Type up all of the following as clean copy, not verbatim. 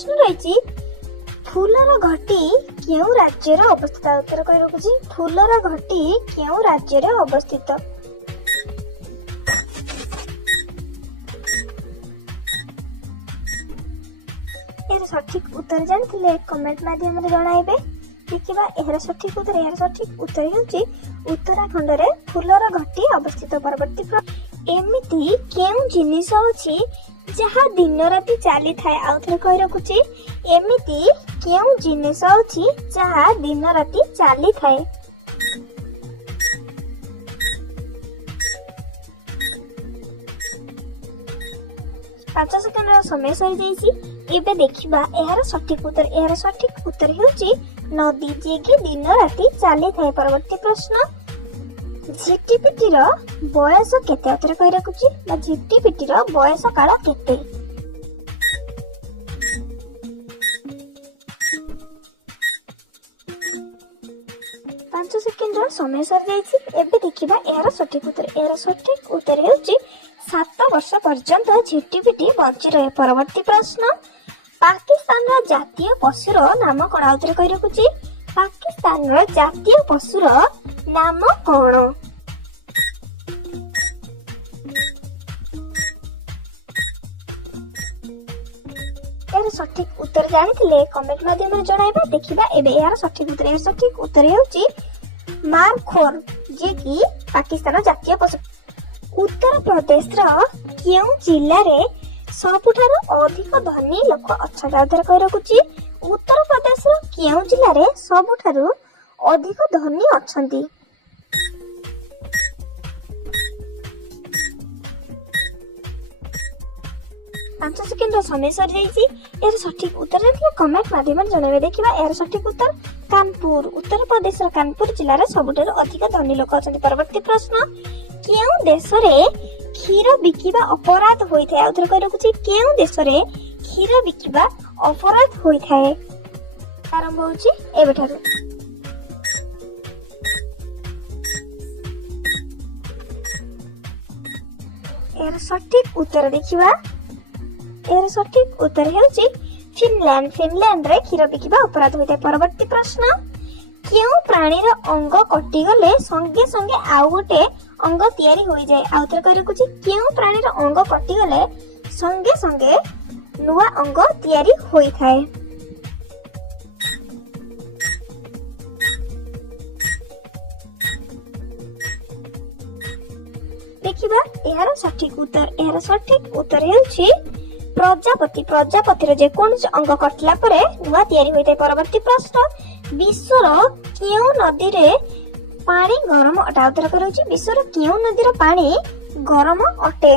प्रश्न रही फूलर घटी केउ राज्यर अवस्थित। उत्तर कहि रखुची फूलर घटी केउ राज्यर अवस्थित। एर सठिक उत्तर जानथिले कमेंट माध्यम रे जणाइबे। देखिबा एहर सठिक उत्तर हेउची उत्तराखंड रे फूलर घटी अवस्थित। परवर्ती एमिति केउ जिनिस अछि जहा दिन राति चली थाए। आउथरे कहि रखुची एमिति केउ जिनिस अछि जहा दिन राति चली थाए। पांच सेकेंड समय सरी जाइछि। एबे देखिबा एहर सठिक उत्तर हेउची नदी जे कि दिन राति चली थाए। परवर्ती प्रश्न झिटिपिटी रो बयस केते। उत्तर कहि रखुची बा झिटिपिटी रो बयस काल केते। पांच सेकेंड रो समय सर जाइछि। एबे देखिबा एहर सठिक उत्तर हेउची 7 वर्ष पर्यंत झिटिपिटी बंची रहे। परवर्ती प्रश्न पाकिस्तान रो जातीय पशुर नाम कोन। उत्तर कहि रखुची पाकिस्तान रो जातीय पशुर नाम कोन। एर सठिक उत्तर जानिथिले कमेंट माध्यम रे जणाइबा। देखिबा एबे एहर सठिक उत्तर हेउची मारखोर जे कि पाकिस्तान जातीय पशु। उत्तर प्रदेश रो केउ जिल्ला रे सबुठारो अधिक धनी लोक अछंती। उत्तर कहि रखुची उत्तर प्रदेश रो केउ जिल्ला रे सबुठारो अधिक धनी अछंती। पांच सेकेंड रो समय सर जाइछि। एर सठिक उत्तर जानथिले कमेंट माध्यम रे जणाइबे। देखिबा एर सठिक उत्तर कानपुर। उत्तर प्रदेश रो कानपुर जिल्ला रे सबुठारो अधिक धनी लोक अछंती। परवर्ती प्रश्न केउ देश रे क्षीर बिकिबा अपराध होई थाए। उत्तर कहि रखुची केउ देश रे क्षीर बिकिबा अपराध होई थाए। आरंभ होची एबेठारु। एर सठिक उत्तर देखिबा। एर सठिक उत्तर हेउची फिनलैंड रे क्षीर बिकिबा अपराध होई थाए। परवर्ती प्रश्न केउ प्राणी रो अंग कटि गले संगे संगे आउ गोटे अंग तयारी होई जाय। आउथरे कहि रखुची केउ प्राणी रो अंग कटि गले संगे संगे नुवा अंग तयारी होई थाए। देखिबा एहार सठिक उत्तर हेउची प्रजापति। प्रजापति रे जे कोनसे अंग कटला परे नुवा तयारी होई थाए। परवर्ती प्रश्न विश्वर केउ नदी रे पानी गरम अटे। उत्तर करूची विश्वर केउ नदी रे पानी गरम अटे।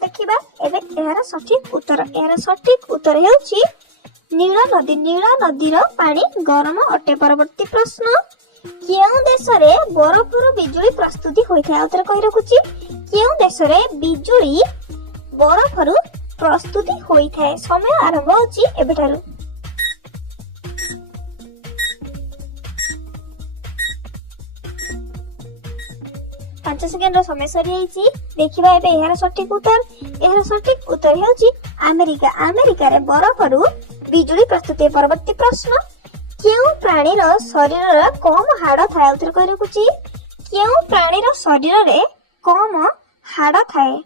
देखिबा एबे एहार सठिक उत्तर हेउची नीला नदी। नीला नदी रो पानी गरम अटे। परवर्ती प्रश्न केउ देश रे बरफर बिजुली प्रस्तुति होई थाए। उत्तर कहि रखुची केउ देश रे बिजुली बरफर प्रस्तुति होई थाए। समय आरंभ होची एबेठारु। पांच सेकेंड रो समय सरी आइची। देखिबा एबे एहार सठिक उत्तर हेउची अमेरिका। अमेरिका रे बरफरु बिजुली प्रस्तुति। परवर्ती प्रश्न केउ प्राणी रो शरीर रे कम हाड़ थाए। उत्तर कहि रखुची केउ प्राणी रो शरीर रे कम हाड़ थाए।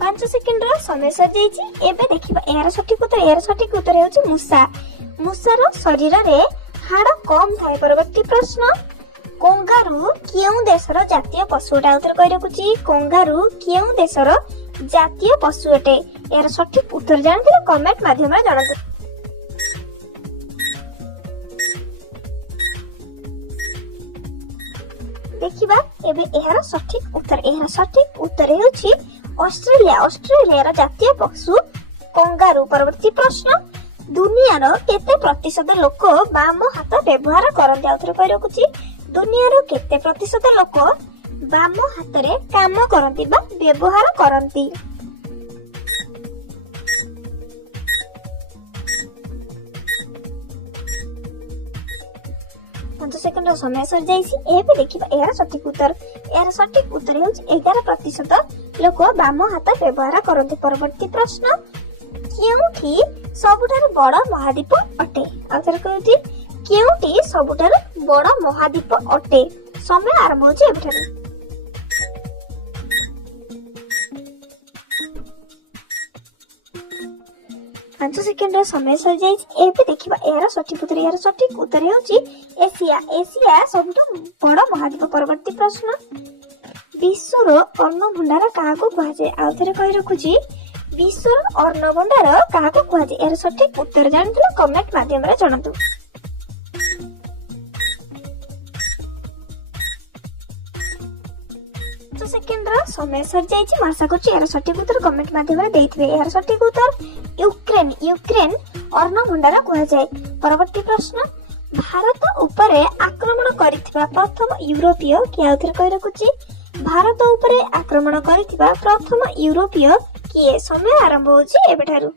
पांच सेकेंड रो समय सर जाइछि। एबे देखिबा एहार सठिक उत्तर हेउची मूसा। मूसार शरीर रे हाड़ कम थाए। परवर्ती प्रश्न कंगारू केउ देशर जातीय पशु अटे। उत्तर कहि रखुची कंगारू केउ देशर जातीय पशु अटे। एहार सठिक उत्तर जानथिले कमेंट माध्यम रे जणातु। देखिबा एबे एहार सठिक उत्तर हेउची ऑस्ट्रेलिया। ऑस्ट्रेलिया रो जातीय पशु कंगारू। परवर्ती प्रश्न दुनिया रो केते प्रतिशत लोक बाम हाथ व्यवहार करନ୍ତି। आउथरे कहि रखुची दुनिया रो केते प्रतिशत लोक बाम हाथ रे काम करନ୍ତି बा व्यवहार करନ୍ତି। 5 ସେକେଣ୍ଡର ସମୟ ସରିଯାଇଛି। ଏବେ ଦେଖିବା ଏହାର ସଠିକ ଉତ୍ତର। ଏହାର ସଠିକ ଉତ୍ତର ହେଉଛି 11% ଲୋକ ବାମ ହାତ ବ୍ୟବହାର କରନ୍ତି। ପରବର୍ତ୍ତୀ ପ୍ରଶ୍ନ, କେଉଁଠି ସବୁଠାରୁ ବଡ ମହାଦ୍ୱୀପ ଅଟେ? ଆଉ ଥରେ କହୁଛି, କେଉଁଠି ସବୁଠାରୁ ବଡ ମହାଦ୍ୱୀପ ଅଟେ? ସମୟ ଆରମ୍ଭ ହେଉଛି ଏବେଠାରୁ। ପାଞ୍ଚ ସେକେଣ୍ଡର ସମୟ ସରିଯାଇଛି। ଏବେ ଦେଖିବା ଏହାର ସଠିକ ଉତ୍ତର। ଏହାର ସଠିକ ଉତ୍ତର ହେଉଛି ଏସିଆ। ଏସିଆ ସବୁଠୁ ବଡ ମହାଦ୍ୱୀପ। ପରବର୍ତ୍ତୀ ପ୍ରଶ୍ନ, ବିଶ୍ୱର ଅନ୍ନ ଭଣ୍ଡାର କାହାକୁ କୁହାଯାଏ? ଆଉ ଥରେ କହି ରଖୁଛି, ବିଶ୍ୱର ଅନ୍ନ ଭଣ୍ଡାର କାହାକୁ କୁହାଯାଏ? ଏହାର ସଠିକ ଉତ୍ତର ଜାଣିଥିଲେ କମେଣ୍ଟ ମାଧ୍ୟମରେ ଜଣାନ୍ତୁ। ସେକେଣ୍ଡର ସମୟ ସରିଯାଇଛି। ମୁଁ ଆଶା କରୁଛି ଏହାର ସଠିକ ଉତ୍ତର କମେଣ୍ଟ ମାଧ୍ୟମରେ ଦେଇଥିବେ। ଏହାର ସଠିକ ଉତ୍ତର ୟୁକ୍ରେନ। ୟୁକ୍ରେନ ଅନ୍ନ ଭଣ୍ଡାର କୁହାଯାଏ। ପରବର୍ତ୍ତୀ ପ୍ରଶ୍ନ, ଭାରତ ଉପରେ ଆକ୍ରମଣ କରିଥିବା ପ୍ରଥମ ୟୁରୋପୀୟ କିଏ? ଆଉ ଥରେ କହି ରଖୁଛି, ଭାରତ ଉପରେ ଆକ୍ରମଣ କରିଥିବା ପ୍ରଥମ ୟୁରୋପୀୟ କିଏ? ସମୟ ଆରମ୍ଭ ହେଉଛି ଏବେଠାରୁ।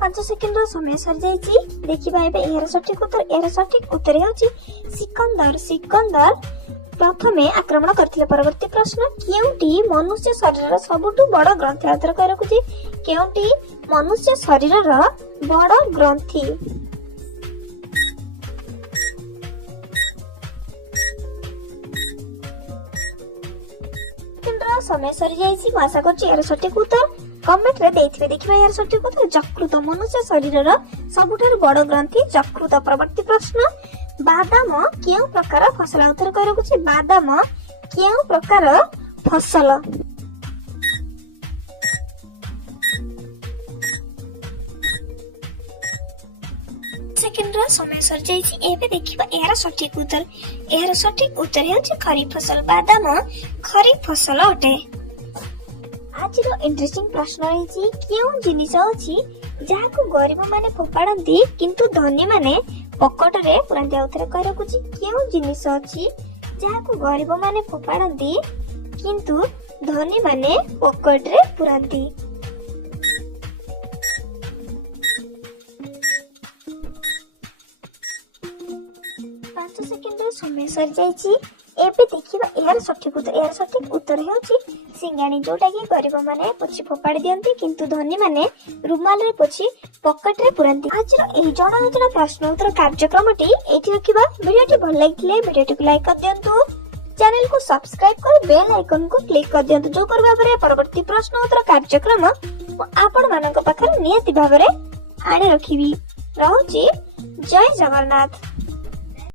5 ସେକେଣ୍ଡର ସମୟ ସରିଯାଇଛି। ଦେଖିବା ଏବେ ଏହାର ସଠିକ ଉତ୍ତର। ଏହାର ସଠିକ ଉତ୍ତର ହେଉଛି ସିକନ୍ଦର। ସିକନ୍ଦର ପ୍ରଥମେ ଆକ୍ରମଣ କରିଥିଲେ। ପରବର୍ତ୍ତୀ ପ୍ରଶ୍ନ, କେଉଁଟି ମନୁଷ୍ୟ ଶରୀରର ସବୁଠୁ ବଡ ଗ୍ରନ୍ଥି? ଆଉ ଥରେ କହି ରଖୁଛି, କେଉଁଟି ମନୁଷ୍ୟ ଶରୀରର ବଡ ଗ୍ରନ୍ଥି? ସମୟ ସରିଯାଇଛି। ମୁଁ ଆଶା କରୁଛି ଏହାର ସଠିକ ଉତ୍ତର କମେଣ୍ଟରେ ଦେଇଥିବେ। ଦେଖିବା ଏହାର ସଠିକ ଉତ୍ତର ଯକୃତ। ମନୁଷ୍ୟ ଶରୀରର ସବୁଠାରୁ ବଡ ଗ୍ରନ୍ଥି ଯକୃତ। ପରବର୍ତ୍ତୀ ପ୍ରଶ୍ନ, ବାଦାମ କେଉଁ ପ୍ରକାର ଫସଲ? ଆଉ ଥରେ କହି ରଖୁଛି, ବାଦାମ କେଉଁ ପ୍ରକାର ଫସଲ? ସେକେଣ୍ଡର ସମୟ ସରିଯାଇଛି। ଏବେ ଦେଖିବା ଏହାର ସଠିକ ଉତ୍ତର। ଏହାର ସଠିକ ଉତ୍ତର ହେଉଛି ଖରିଫ ଫସଲ। ବାଦାମ ଖରିଫ ଫସଲ ଅଟେ। ଆଜିର ଇଣ୍ଟରେଷ୍ଟିଂ ପ୍ରଶ୍ନ ରହିଛି, କେଉଁ ଜିନିଷ ଅଛି ଯାହାକୁ ଗରିବ ମାନେ ଫୋପାଡନ୍ତି କିନ୍ତୁ ଧନୀ ମାନେ ପକେଟରେ ପୁରାନ୍ତି? ଆଉ ଥରେ କହି ରଖୁଛି, କେଉଁ ଜିନିଷ ଅଛି ଯାହାକୁ ଗରିବ ମାନେ ଫୋପାଡନ୍ତି କିନ୍ତୁ ଧନୀ ମାନେ ପକେଟରେ ପୁରାନ୍ତି? 5 ସେକେଣ୍ଡର ସମୟ ସରିଯାଇଛି। ଏବେ ଦେଖିବା ଏହାର ସଠିକ ଉତ୍ତର। ଏହାର ସଠିକ ଉତ୍ତର ହେଉଛି ସିଙ୍ଗାଣି, ଯୋଉଟା କି ଗରିବ ମାନେ ପୋଛି ଫୋପାଡ଼ି ଦିଅନ୍ତି କିନ୍ତୁ ଧନୀ ମାନେ ରୁମାଲରେ ପୋଛି ପକେଟରେ ପୁରାନ୍ତି। ଆଜିର ଏହି ଜଣା ଅଜଣା ପ୍ରଶ୍ନ ଉତ୍ତର କାର୍ଯ୍ୟକ୍ରମଟି ଏଇଠି ରଖିବା। ଭିଡିଓଟି ଭଲ ଲାଗିଥିଲେ ଭିଡିଓଟିକୁ ଲାଇକ୍ କରିଦିଅନ୍ତୁ, ଚ୍ୟାନେଲକୁ ସବସ୍କ୍ରାଇବ କରି ବେଲ୍ ଆଇକନକୁ କ୍ଲିକ୍ କରିଦିଅନ୍ତୁ। ଯୋଉପରି ଭାବରେ ପରବର୍ତ୍ତୀ ପ୍ରଶ୍ନ ଉତ୍ତର କାର୍ଯ୍ୟକ୍ରମ ମୁଁ ଆପଣ ମାନଙ୍କ ପାଖରେ ନିହାତି ଭାବରେ ଆଣି ରଖିବି। ରହୁଛି, ଜୟ ଜଗନ୍ନାଥ।